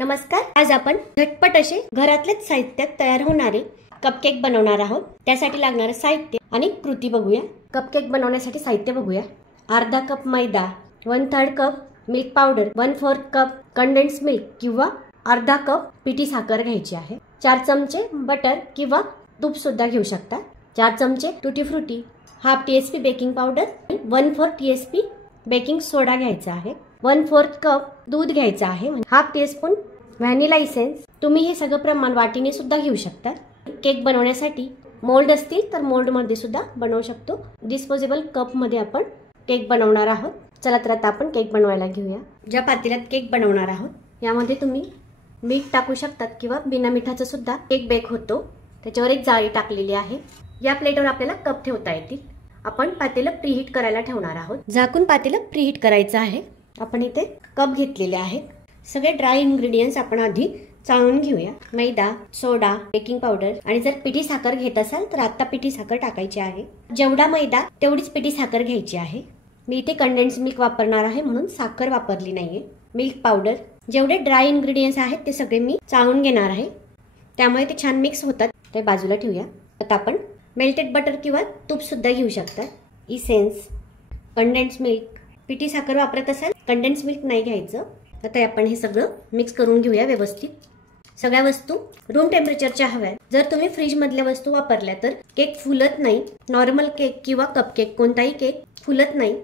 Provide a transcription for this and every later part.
नमस्कार। आज आपण झटपट असे घरातलेच साहित्यात तयार होणारे कपकेक बनवणार आहोत। त्यासाठी लागणारे साहित्य आणि कृती बघूया। कपकेक बनवण्यासाठी साहित्य बघूया। अर्धा कप मैदा, 1/3 cup milk powder, 1/4 cup condense milk किंवा अर्धा कप पिठी साखर घ्यायची आहे। 4 चमचे बटर किंवा तूप सुद्धा घेऊ शकता। 4 चमचे tutti frutti, half TSP baking powder, 1/4 TSP baking soda घ्यायचा आहे। 1/4 कप दूध घ्यायचं आहे। Half teaspoon vanilla essence. तुम्ही हे सगळं प्रमाण वाटीने सुद्धा घेऊ शकता। केक बनवण्यासाठी मोल्ड असतील तर मोल्ड मध्ये सुद्धा बनवू शकतो। डिस्पोजेबल कप मध्ये आपण केक बनवणार आहोत। चला तर आता आपण केक बनवायला घेऊया। ज्या पातेल्यात केक बनवणार आहोत यामध्ये तुम्ही मीठ टाकू शकतात किंवा बिना मिठाचा सुद्धा केक बेक होतो। त्याच्यावर एक जाळी टाकलेली आहे। या प्लेटवर आपल्याला कप ठेवता येतील। आपण पातेलं प्रीहीट करायला ठेवणार आहोत। झाकून पातेलं प्रीहीट करायचं आहे। आपण इथे कप घेतलेले आहेत। सगळे ड्राय इंग्रेडिएंट्स आपण आधी चाळून घेऊया। मैदा, सोडा, बेकिंग पावडर आणि जर पिठी साखर घेत असाल तर आता पिठी साखर टाकायची आहे। जेवढा मैदा तेवढीच पिठी साखर घ्यायची आहे। मी इथे कंडेन्स मिल्क वापरणार आहे म्हणून साखर वापरली नाहीये। मिल्क पावडर, जेवढे ड्राय इंग्रेडिएंट्स आहेत ते सगळे मी चाळून घेणार आहे, त्यामुळे ते छान मिक्स होतात। ते बाजूला ठेवूया। आता आपण मेल्टेड बटर किंवा तूप सुद्धा घेऊ शकता। इसेन्स, कंडेन्स मिल्क, पिठी साखर वापरत असाल कंडेन्स मिल्क नाही घ्यायचं। आता आपण हे सगळं मिक्स करून घेऊया व्यवस्थित। सगळ्या वस्तू रूम टेम्परेचरच्या हव्या। जर तुम्ही फ्रीज मधल्या वस्तू वापरल्या तर केक फुलत नाही। नॉर्मल केक किंवा कपकेक कोणताही केक फुलत नाही।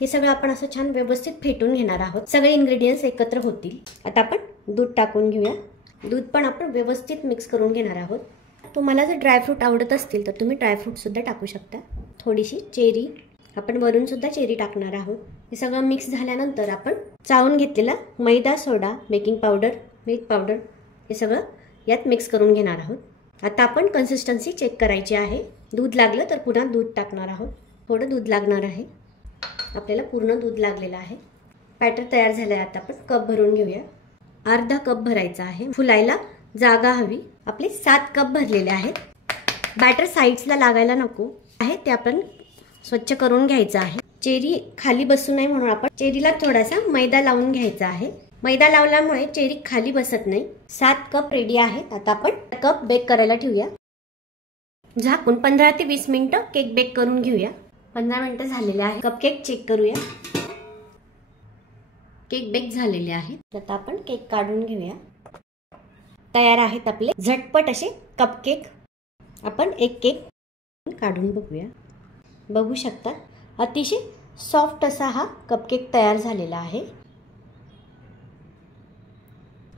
हे सगळं आपण असं छान व्यवस्थित फेटून घेणार आहोत। सगळे इंग्रेडिएंट्स एकत्र होतील। आता आपण दूध टाकून घेऊया। दूध पण आपण व्यवस्थित मिक्स करून घेणार आहोत। तुम्हाला जर ड्रायफ्रूट आवडत असतील तर तुम्ही ड्रायफ्रूट सुद्धा टाकू शकता। थोडीशी चेरी, आपण वरून सुद्धा चेरी टाकणार आहोत। हे सगळं मिक्स झाल्यानंतर आपण चाळून घेतलेला मैदा, सोडा, बेकिंग पावडर, मिल्क पावडर हे सगळं यात मिक्स करून घेणार आहोत। आता आपण कन्सिस्टन्सी चेक करायची आहे। दूध लागलं तर पुन्हा दूध टाकणार आहोत। थोडं दूध लागणार आहे। आपल्याला पूर्ण दूध लागलेलं आहे। बॅटर तयार झालं आहे। आता आपण कप भरून घेऊया। अर्धा कप भरायचा आहे। फुलायला जागा हवी। आपले 7 कप भरलेले आहेत। बॅटर साइड्सला लागायला नको आहे, ते आपण स्वच्छ करून घ्यायचं आहे। चेरी खाली बसू नये म्हणून आपण चेरीला थोडासा मैदा लावून घ्यायचा आहे। मैदा लावल्यामुळे चेरी खाली बसत नाही। 7 कप रेडी आहेत। आता आपण कप बेक करायला ठेवूया। झाकून 15 ते 20 मिनिटं केक बेक करून घेऊया। 15 मिनिटं झालेले आहे। कपकेक चेक करूया। केक बेक झालेले आहे। आता आपण केक काढून घेऊया। तयार आहेत आपले झटपट असे कपकेक। आपण एक केक काढून बघूया। बघू शकता अतिशय सॉफ्ट असा हा कपकेक तयार झालेला आहे।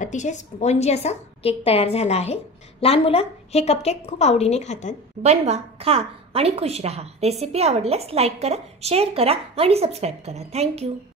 अतिशय स्पॉन्जी असा केक तयार झाला आहे। लहान मुलं हे कपकेक खूप आवडीने खातात। बनवा, खा आणि खुश रहा। रेसिपी आवडल्यास लाईक करा, शेअर करा आणि सबस्क्राईब करा। थँक्यू।